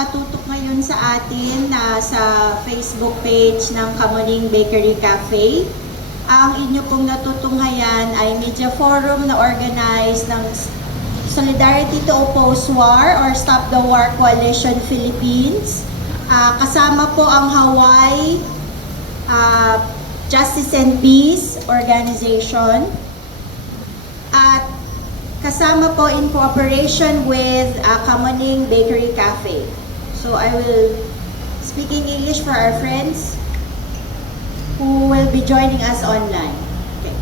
nakatutok ngayon sa atin sa Facebook page ng Kamuning Bakery Cafe. Ang inyo pong natutunghayan ay media forum na organized ng Solidarity to Oppose War or Stop the War Coalition Philippines. Kasama po ang Hawaii Justice and Peace Organization. At kasama po in cooperation with Kamuning Bakery Cafe. So I will speak in English for our friends who will be joining us online. Okay.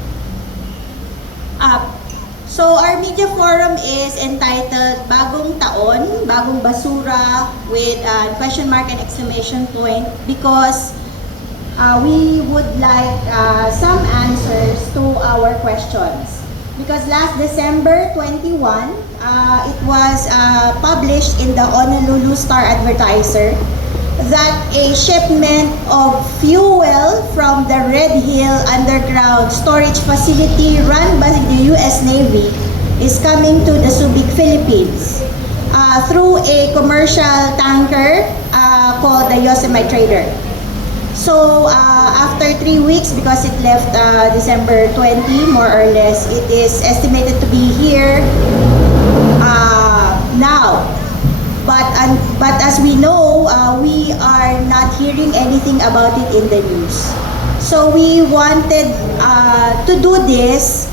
So our media forum is entitled Bagong Taon, Bagong Basura with question mark and exclamation point because we would like some answers to our questions. Because last December 21, it was published in the Honolulu Star Advertiser that a shipment of fuel from the Red Hill underground storage facility run by the US Navy is coming to the Subic, Philippines through a commercial tanker called the Yosemite Trader. So after 3 weeks, because it left December 20 more or less, it is estimated to be here now. But as we know, we are not hearing anything about it in the news. So we wanted to do this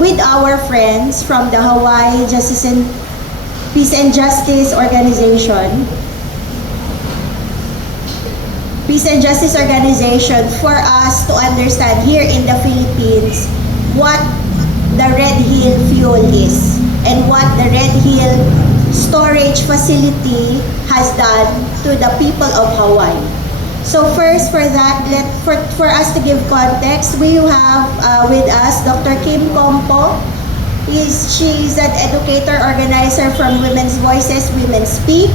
with our friends from the Hawaii Peace and Justice Organization. Peace and Justice Organization for us to understand here in the Philippines what the Red Hill fuel is and what the Red Hill storage facility has done to the people of Hawaii. So first for that, for us to give context, we have with us Dr. Kim Compoc. She's an educator organizer from Women's Voices, Women Speak.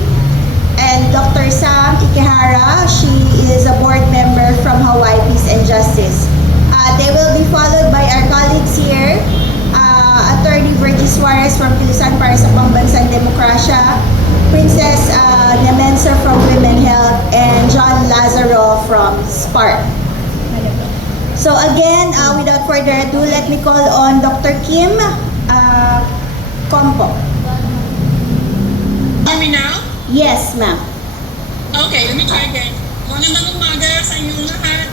And Dr. Sam Ikehara, she is a board member from Hawaii Peace and Justice. They will be followed by our colleagues here, Attorney Virgie Suarez from Pilisan para sa Pambansang Demokrasya, Princess Nemensa from Women Health, and John Lazaro from SPARC. So again, without further ado, let me call on Dr. Kim Compoc. Hear me now? Yes, ma'am. Okay, let me try again. Magandang umaga sa inyong lahat.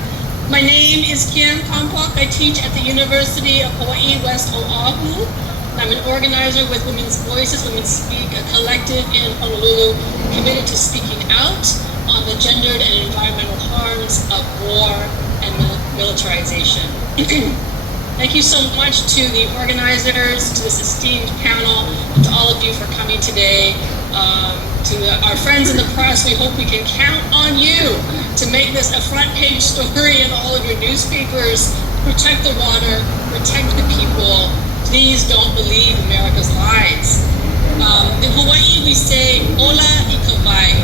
My name is Kim Compoc. I teach at the University of Hawaii West Oahu. I'm an organizer with Women's Voices, Women Speak, a collective in Honolulu committed to speaking out on the gendered and environmental harms of war and militarization. Thank you so much to the organizers, to this esteemed panel, and to all of you for coming today. To our friends in the press, we hope we can count on you to make this a front page story in all of your newspapers. Protect the water, protect the people. Please don't believe America's lies. In Hawaii, we say, Ola ikawai,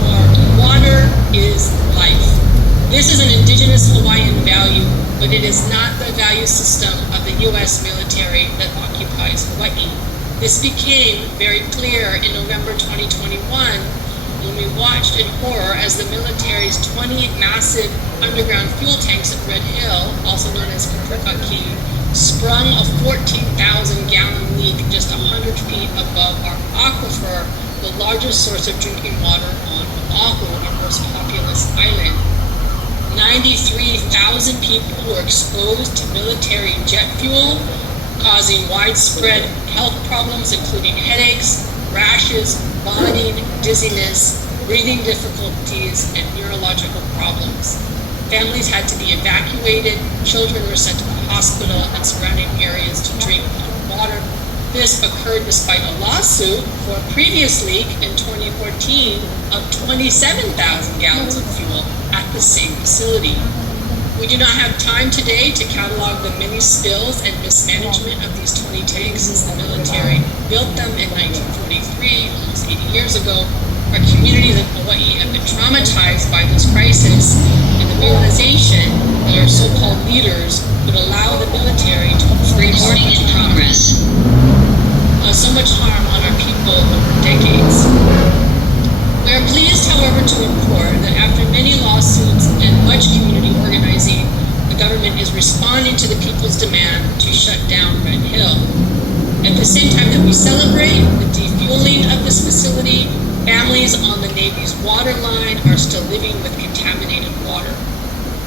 or water is life. This is an indigenous Hawaiian value, but it is not the value system of the U.S. military that occupies Hawaii. This became very clear in November 2021 when we watched in horror as the military's 20 massive underground fuel tanks at Red Hill, also known as Compoc, sprung a 14,000-gallon leak just 100 feet above our aquifer, the largest source of drinking water on Oahu, our most populous island. 93,000 people were exposed to military jet fuel, causing widespread health problems including headaches, rashes, vomiting, dizziness, breathing difficulties, and neurological problems. Families had to be evacuated, children were sent to the hospital and surrounding areas to drink water. This occurred despite a lawsuit for a previous leak in 2014 of 27,000 gallons of fuel at the same facility. We do not have time today to catalog the many spills and mismanagement of these 20 tanks since the military built them in 1943, almost 80 years ago. Our communities in Hawaii have been traumatized by this crisis, and the realization that our so-called leaders would allow the military to infringe in progress. So much harm on our people over decades. We are pleased demand to shut down Red Hill. At the same time that we celebrate the defueling of this facility, families on the Navy's water line are still living with contaminated water.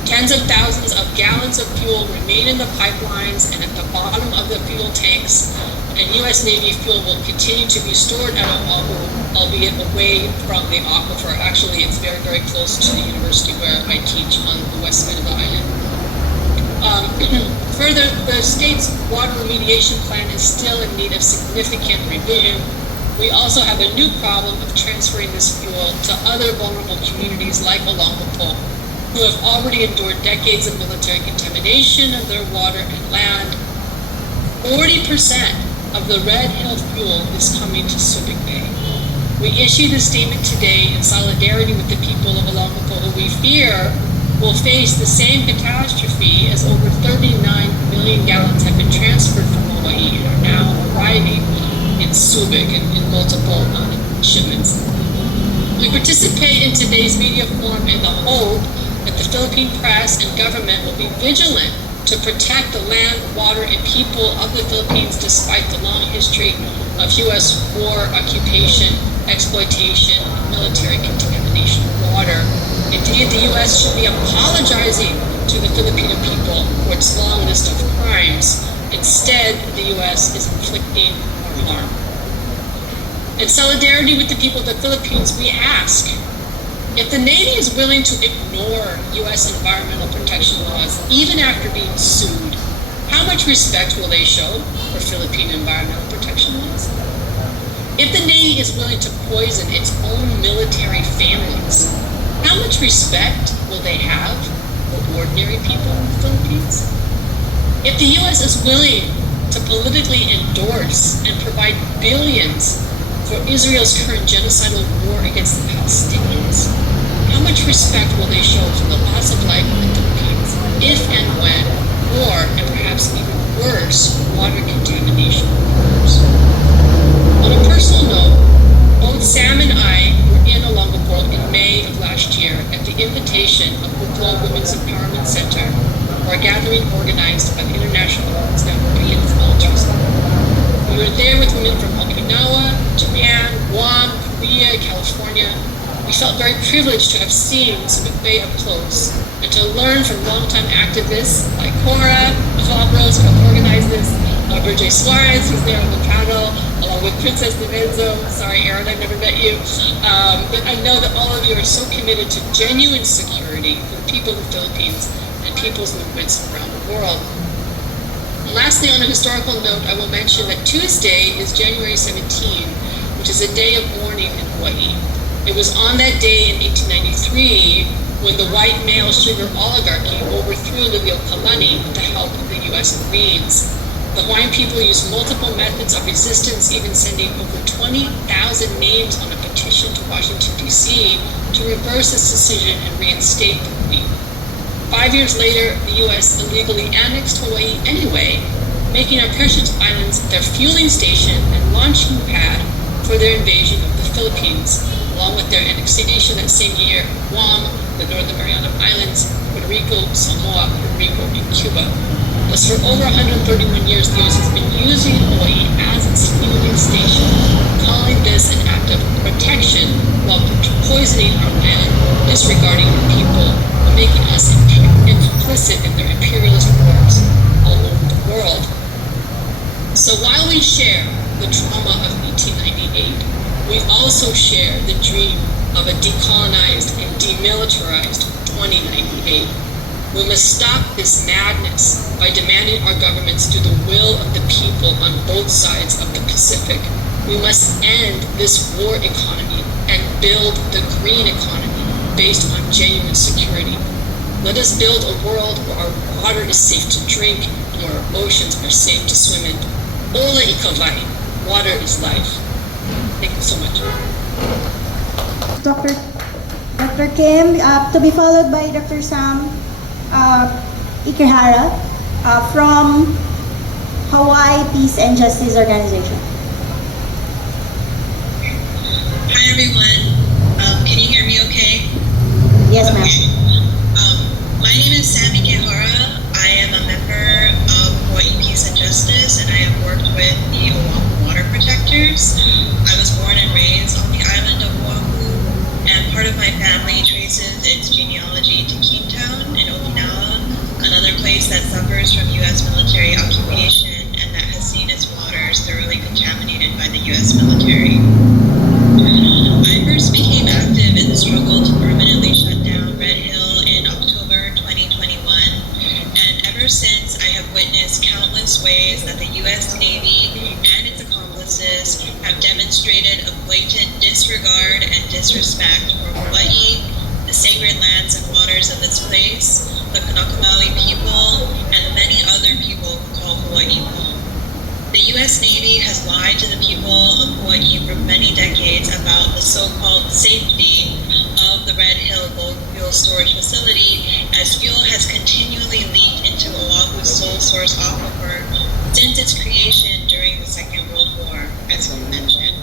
Tens of thousands of gallons of fuel remain in the pipelines and at the bottom of the fuel tanks, and U.S. Navy fuel will continue to be stored at Oahu, albeit away from the aquifer. Actually, it's very, very close to the university where I teach on the west side of the island. Further, the state's water remediation plan is still in need of significant revision. We also have a new problem of transferring this fuel to other vulnerable communities like Olongapo, who have already endured decades of military contamination of their water and land. 40% of the Red Hill fuel is coming to Subic Bay. We issued a statement today in solidarity with the people of Olongapo, who we fear will face the same catastrophe as over 39 million gallons have been transferred from Hawaii and are now arriving in Subic in multiple shipments. We participate in today's media forum in the hope that the Philippine press and government will be vigilant to protect the land, water, and people of the Philippines despite the long history of U.S. war, occupation, exploitation, and military contamination of water. Indeed, the U.S. should be apologizing to the Filipino people for its long list of crimes. Instead, the U.S. is inflicting more harm. In solidarity with the people of the Philippines, we ask, if the Navy is willing to ignore U.S. environmental protection laws, even after being sued, how much respect will they show for Philippine environmental protection laws? If the Navy is willing to poison its own military families, how much respect will they have for ordinary people in the Philippines? If the U.S. is willing to politically endorse and provide billions for Israel's current genocidal war against the Palestinians, how much respect will they show for the loss of life in the Philippines if and when war, and perhaps even worse, water contamination occurs? On a personal note, both Sam and I were in Olongapo in May of last year at the invitation of Buffalo Women's Empowerment Center for a gathering organized by the International Women's Network Against Militarism. We were there with women from Okinawa, Japan, Guam, Korea, California. We felt very privileged to have seen Subic Bay up close and to learn from longtime activists like Cora Fabros, who have organized this, Virgil Suarez, who's there on the panel, along with Princess Demenzo. Sorry, Aaron, I've never met you. But I know that all of you are so committed to genuine security for the people of the Philippines and people's movements around the world. And lastly, on a historical note, I will mention that Tuesday is January 17, which is a day of mourning in Hawaii. It was on that day in 1893 when the white male sugar oligarchy overthrew Lemicio with the help of the U.S. Marines. The Hawaiian people used multiple methods of resistance, even sending over 20,000 names on a petition to Washington, D.C. to reverse this decision and reinstate the Queen. 5 years later, the U.S. illegally annexed Hawaii anyway, making our precious islands their fueling station and launching pad for their invasion of the Philippines, along with their annexation that same year of Guam, the Northern Mariana Islands, Puerto Rico, Samoa, Puerto Rico, and Cuba. Thus, for over 131 years, the U.S. has been using Hawaii as its fueling station, calling this an act of protection while poisoning our land, disregarding our people, and making us complicit in their imperialist wars all over the world. So while we share the trauma of 1898, we also share the dream of a decolonized and demilitarized 2098. We must stop this madness by demanding our governments do the will of the people on both sides of the Pacific. We must end this war economy and build the green economy based on genuine security. Let us build a world where our water is safe to drink and where our oceans are safe to swim in. Ola ikawai, water is life. Thank you so much. Dr. Kim, to be followed by Dr. Sam Ikehara from Hawaii Peace and Justice Organization. Hi everyone. Can you hear me okay? Yes, ma'am. My name is Sam Ikehara. I am a member of and disrespect for Hawaii, the sacred lands and waters of this place, the Kanaka people, and the many other people who call Hawaii home. The U.S. Navy has lied to the people of Hawaii for many decades about the so-called safety of the Red Hill bulk fuel storage facility, as fuel has continually leaked into Oahu's sole source aquifer since its creation during the Second World War, as we mentioned.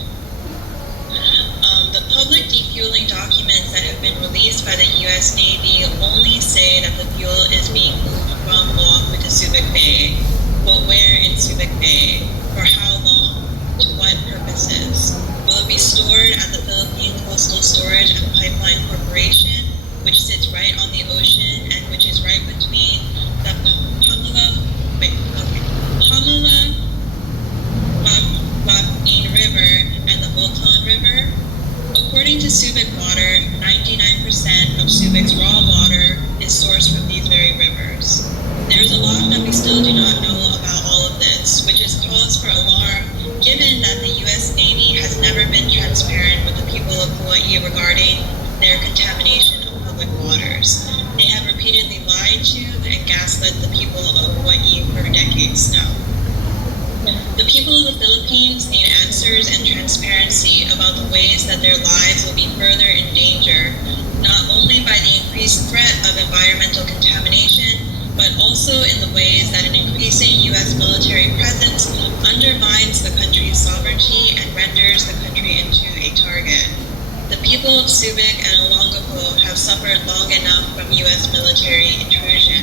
The public defueling documents that have been released by the U.S. Navy only say that the fuel is being moved from Oahu to Subic Bay. But where in Subic Bay? For how long? To what purposes? Will it be stored at the Philippine Coastal Storage and Pipeline Corporation, which sits right on the ocean and which is right between the Pamela River and the Bolton River? According to Subic Water, 99% of Subic's raw water is sourced from these very rivers. There is a lot that we still do not know about all of this, which is cause for alarm given that the U.S. Navy has never been transparent with the people of Hawaii regarding their contamination of public waters. They have repeatedly lied to and gaslit the people of Hawaii for decades now. The people of the Philippines need answers and transparency about the ways that their lives will be further in danger, not only by the increased threat of environmental contamination, but also in the ways that an increasing U.S. military presence undermines the country's sovereignty and renders the country into a target. The people of Subic and Olongapo have suffered long enough from U.S. military intrusion.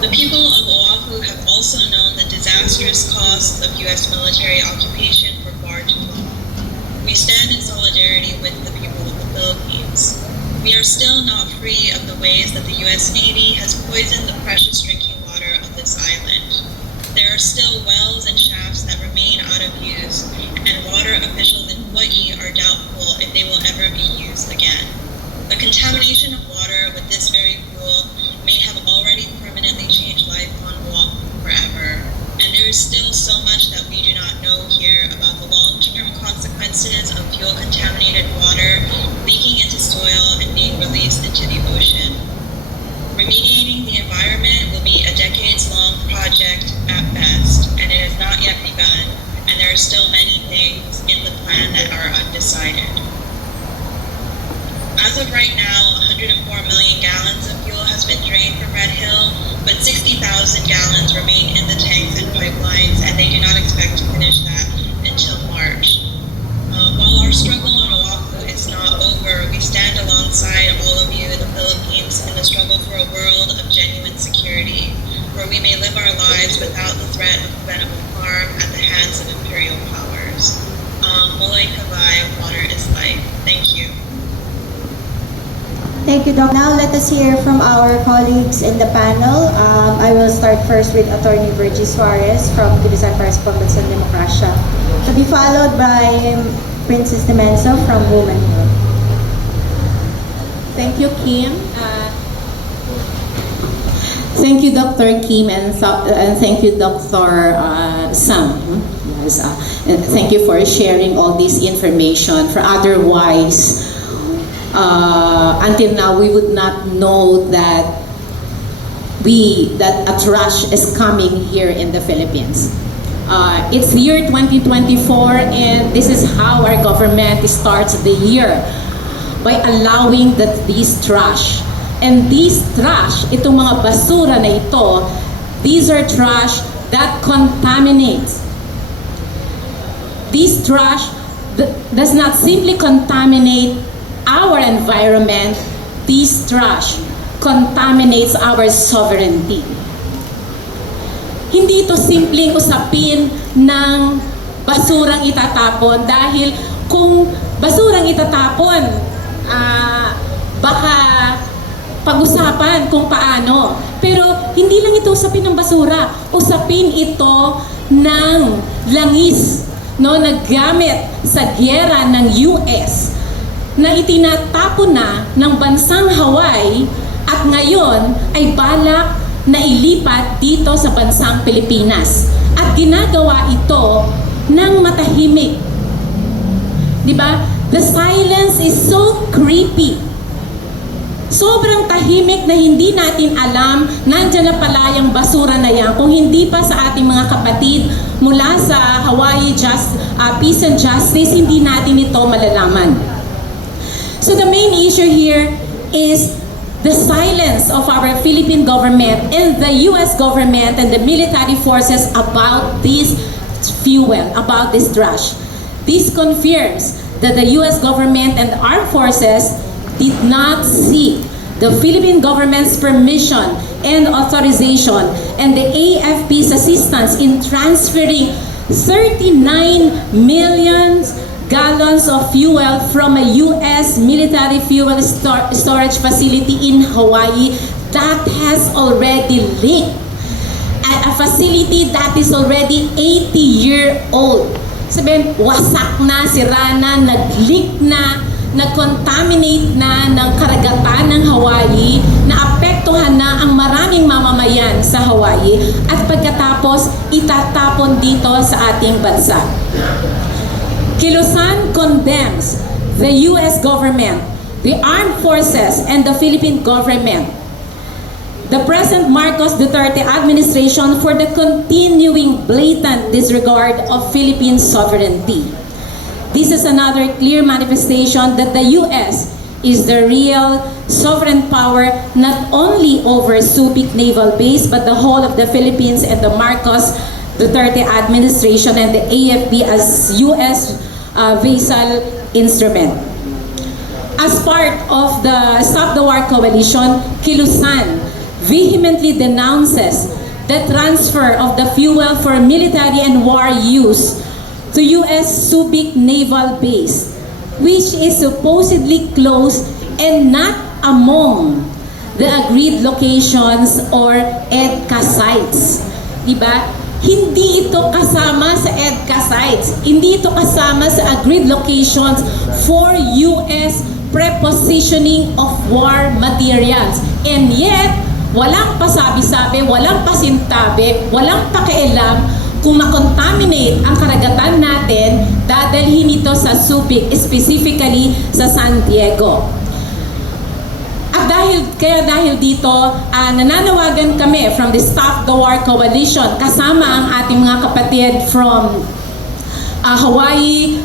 The people of Oahu have also known the disastrous costs of U.S. military occupation for far too long. We stand in solidarity with the people of the Philippines. We are still not free of the ways that the U.S. Navy has poisoned the precious drinking water of this island. There are still wells and shafts that remain out of use, and water officials in Hawaii are doubtful if they will ever be used again. The contamination of water with this very fuel may have already permanently changed life on Oahu forever, and there is still so much that we do not know here about the long-term consequences of fuel-contaminated water leaking into soil and being released into the ocean. Remediating the environment will be a decades-long project at best, and it has not yet begun, and there are still many things in the plan that are undecided. As of right now, 104 million gallons of fuel has been drained from Red Hill, but 60,000 gallons remain in the tanks and pipelines, and they do not expect to finish that until March. While our struggle on Oahu is not over, we stand alongside all of you in the Philippines in the struggle for a world of genuine security, where we may live our lives without the threat of preventable harm at the hands of imperial powers. Moloi Kawai, water is life. Thank you. Thank you, Doc. Now let us hear from our colleagues in the panel. I will start first with Attorney Virgie Suarez from Kibisan Correspondence on Democracia, to be followed by Princess Demenso from Women Hill. Thank you, Kim. Thank you, Dr. Kim, and thank you, Dr. Sam. Yes, and thank you for sharing all this information. For otherwise, until now, we would not know that a trash is coming here in the Philippines. It's year 2024, and this is how our government starts the year, by allowing that this trash. And this trash, itong mga basura na ito, these are trash that contaminates. This trash does not simply contaminate our environment, this trash contaminates our sovereignty. Hindi ito simpleng usapin ng basurang itatapon, dahil kung basurang itatapon, baka pag-usapan kung paano. Pero hindi lang ito usapin ng basura, usapin ito ng langis, no, naggamit sa gyera ng US na itinatapon na ng bansang Hawaii at ngayon ay balak na ilipat dito sa bansang Pilipinas. At ginagawa ito ng matahimik. 'Di ba? The silence is so creepy. Sobrang tahimik na hindi natin alam nandyan na pala yung basura na yan. Kung hindi pa sa ating mga kapatid mula sa Hawaii Peace and Justice, hindi natin ito malalaman. So the main issue here is the silence of our Philippine government and the US government and the military forces about this fuel, about this trash. This confirms that the US government and the armed forces did not seek the Philippine government's permission and authorization and the AFP's assistance in transferring 39 million gallons of fuel from a US military fuel storage facility in Hawaii that has already leaked. A facility that is already 80-year-old. Sabihin, wasak na, sira na, nag-leak na, nag-contaminate na ng karagatan ng Hawaii, naapektuhan na ang maraming mamamayan sa Hawaii at pagkatapos itatapon dito sa ating bansa. Kilusan condemns the US government, the armed forces, and the Philippine government, the present Marcos Duterte administration for the continuing blatant disregard of Philippine sovereignty. This is another clear manifestation that the US is the real sovereign power not only over Subic Naval Base but the whole of the Philippines and the Marcos Duterte administration and the AFP as US vassal instrument. As part of the Stop the War Coalition, Kilusan vehemently denounces the transfer of the fuel for military and war use to US Subic Naval Base, which is supposedly close and not among the agreed locations or EDCA sites. Diba? Hindi ito kasama sa EDCA sites. Hindi ito kasama sa agreed locations for US prepositioning of war materials. And yet, walang pasabi-sabi, walang pasintabi, walang pakialam kung makontaminate ang karagatan natin, dadalhin ito sa Subic, specifically sa San Diego. At dahil dito, nananawagan kami from the Stop the War Coalition, kasama ang ating mga kapatid from Hawaii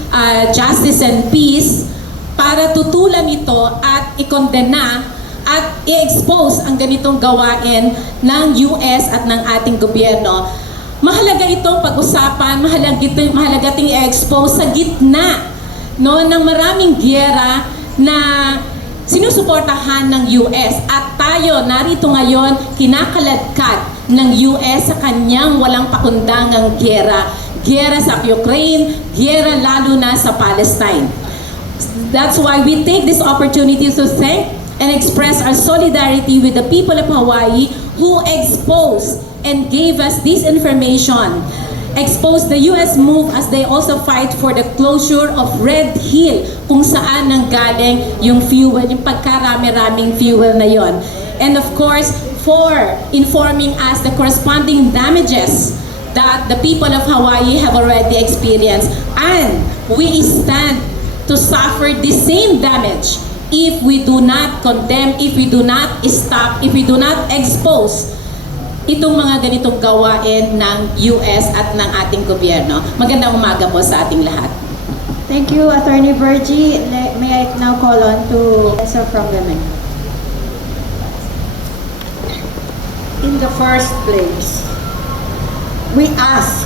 Justice and Peace, para tutulan ito at ikondena at i-expose ang ganitong gawain ng US at ng ating gobyerno. Mahalaga itong pag-usapan, mahalaga ting i-expose sa gitna ng maraming giyera na sinusuportahan ng US. At tayo narito ngayon kinakaladkad ng US sa kanyang walang pakundangang giyera. Giyera sa Ukraine, giyera lalo na sa Palestine. That's why we take this opportunity to thank and express our solidarity with the people of Hawaii who exposed and gave us this information. Exposed the US move as they also fight for the closure of Red Hill kung saan nanggaling yung fuel, yung pagkarami-raming fuel na yon. And of course, for informing us the corresponding damages that the people of Hawaii have already experienced. And we stand to suffer the same damage if we do not condemn, if we do not stop, if we do not expose itong mga ganitong gawain ng US at ng ating gobyerno. Magandang umaga po sa ating lahat. Thank you, Attorney Virgie. May I now call on to answer from the mic. In the first place, we ask,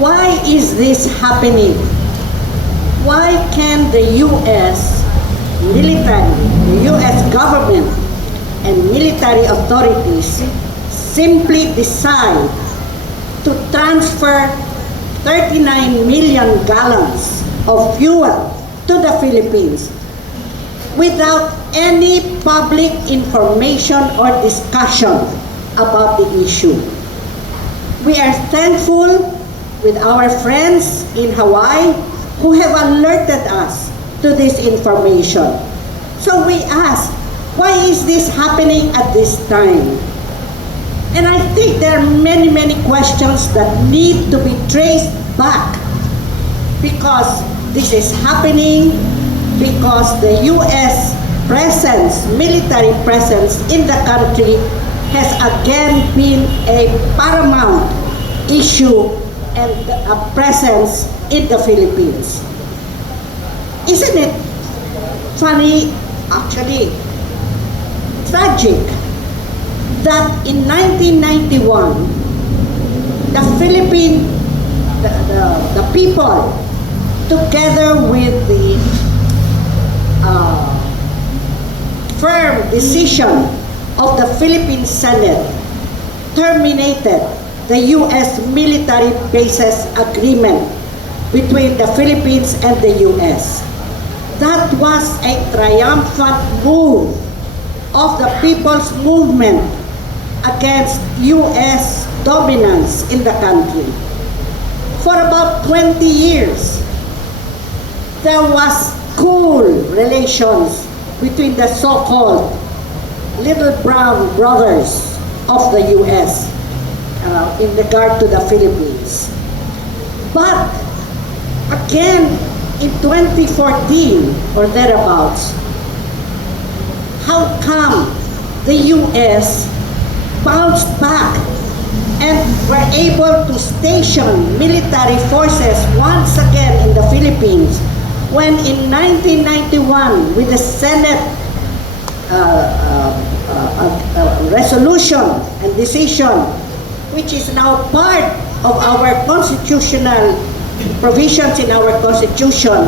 why is this happening? Why can the US military, the US government, and military authorities simply decide to transfer 39 million gallons of fuel to the Philippines without any public information or discussion about the issue? We are thankful with our friends in Hawaii who have alerted us to this information. So we ask, why is this happening at this time? And I think there are many, many questions that need to be traced back, because this is happening because the U.S. presence, military presence in the country has again been a paramount issue and a presence in the Philippines. Isn't it funny, actually tragic, that in 1991, the the people, together with the firm decision of the Philippine Senate, terminated the U.S. military bases agreement between the Philippines and the U.S. That was a triumphant move of the people's movement against U.S. dominance in the country. For about 20 years, there was cool relations between the so-called little brown brothers of the U.S. In regard to the Philippines. But again, in 2014 or thereabouts, how come the U.S. bounced back and were able to station military forces once again in the Philippines when in 1991, with the Senate resolution and decision, which is now part of our constitutional provisions in our Constitution,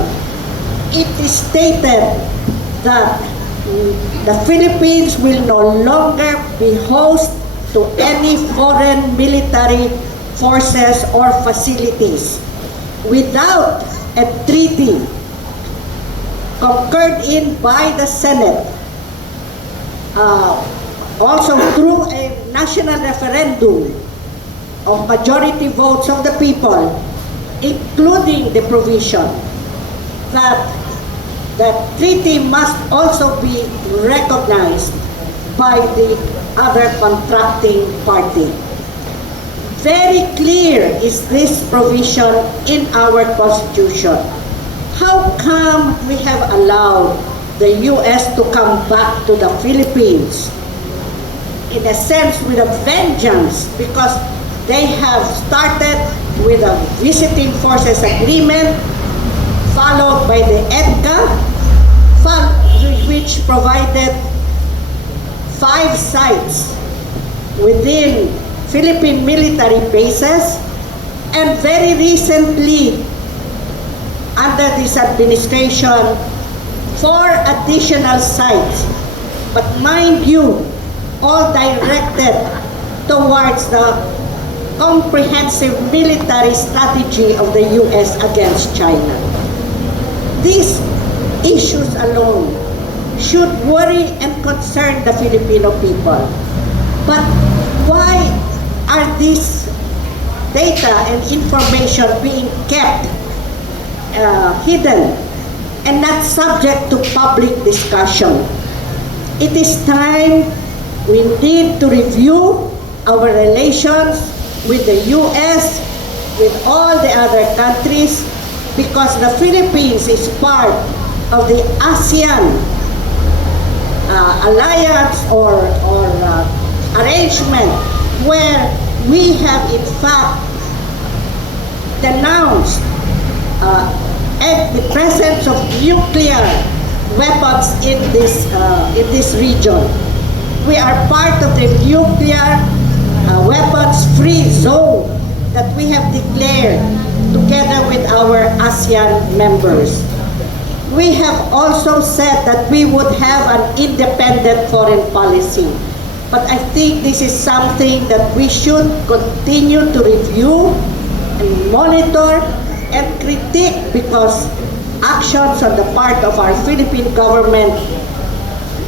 it is stated that the Philippines will no longer be host to any foreign military forces or facilities without a treaty concurred in by the Senate, also through a national referendum of majority votes of the people, including the provision that the treaty must also be recognized by the other contracting party. Very clear is this provision in our Constitution. How come we have allowed the U.S. to come back to the Philippines, in a sense with a vengeance, because they have started with a visiting forces agreement, followed by the EDCA, which provided 5 sites within Philippine military bases, and very recently, under this administration, 4 additional sites. But mind you, all directed towards the comprehensive military strategy of the U.S. against China. These issues alone should worry and concern the Filipino people. But why are these data and information being kept hidden and not subject to public discussion? It is time we need to review our relations with the U.S., with all the other countries, because the Philippines is part of the ASEAN alliance or arrangement, where we have in fact denounced the presence of nuclear weapons in this region. We are part of the nuclear weapons-free zone that we have declared together with our ASEAN members. We have also said that we would have an independent foreign policy. But I think this is something that we should continue to review and monitor and critique, because actions on the part of our Philippine government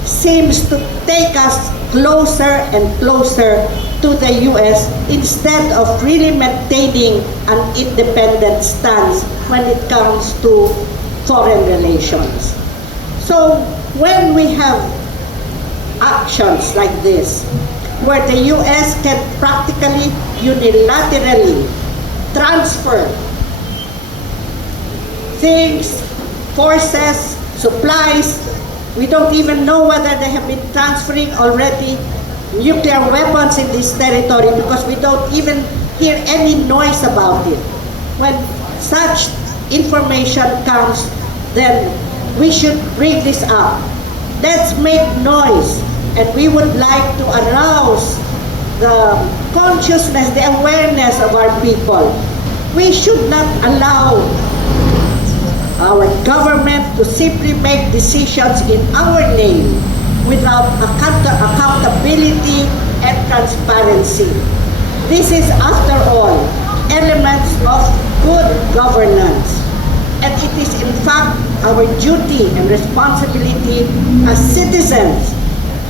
seems to take us closer and closer to the U.S. instead of really maintaining an independent stance when it comes to foreign relations. So when we have actions like this, where the U.S. can practically unilaterally transfer things, forces, supplies. We don't even know whether they have been transferring already nuclear weapons in this territory because we don't even hear any noise about it. When such information comes, then we should bring this up. Let's make noise, and we would like to arouse the consciousness, the awareness of our people. We should not allow our government to simply make decisions in our name without accountability and transparency. This is, after all, elements of good governance. And it is in fact our duty and responsibility as citizens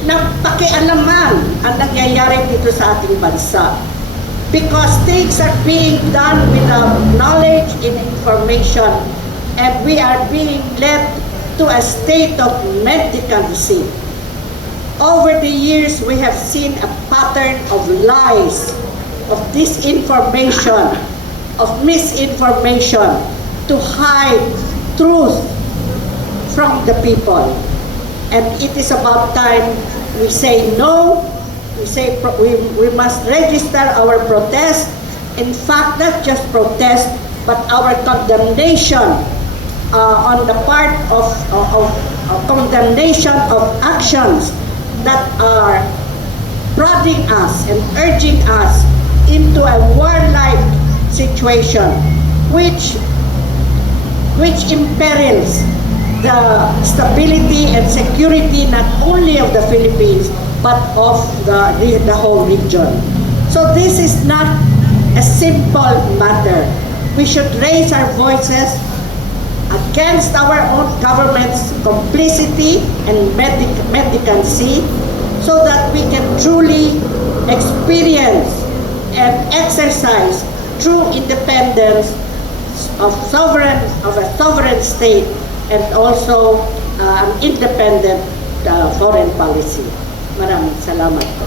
na pakialaman ang nangyayari dito sa ating bansa. Because things are being done without knowledge and information, and we are being led to a state of mendicancy. Over the years, we have seen a pattern of lies, of disinformation, of misinformation to hide truth from the people. And it is about time we say no. We say we must register our protest. In fact, not just protest, but our condemnation on the part of condemnation of actions that are prodding us and urging us into a warlike situation which imperils the stability and security not only of the Philippines but of the whole region. So this is not a simple matter. We should raise our voices against our own government's complicity and mendicancy so that we can truly experience and exercise true independence of a sovereign state and also an independent foreign policy. Maraming salamat po.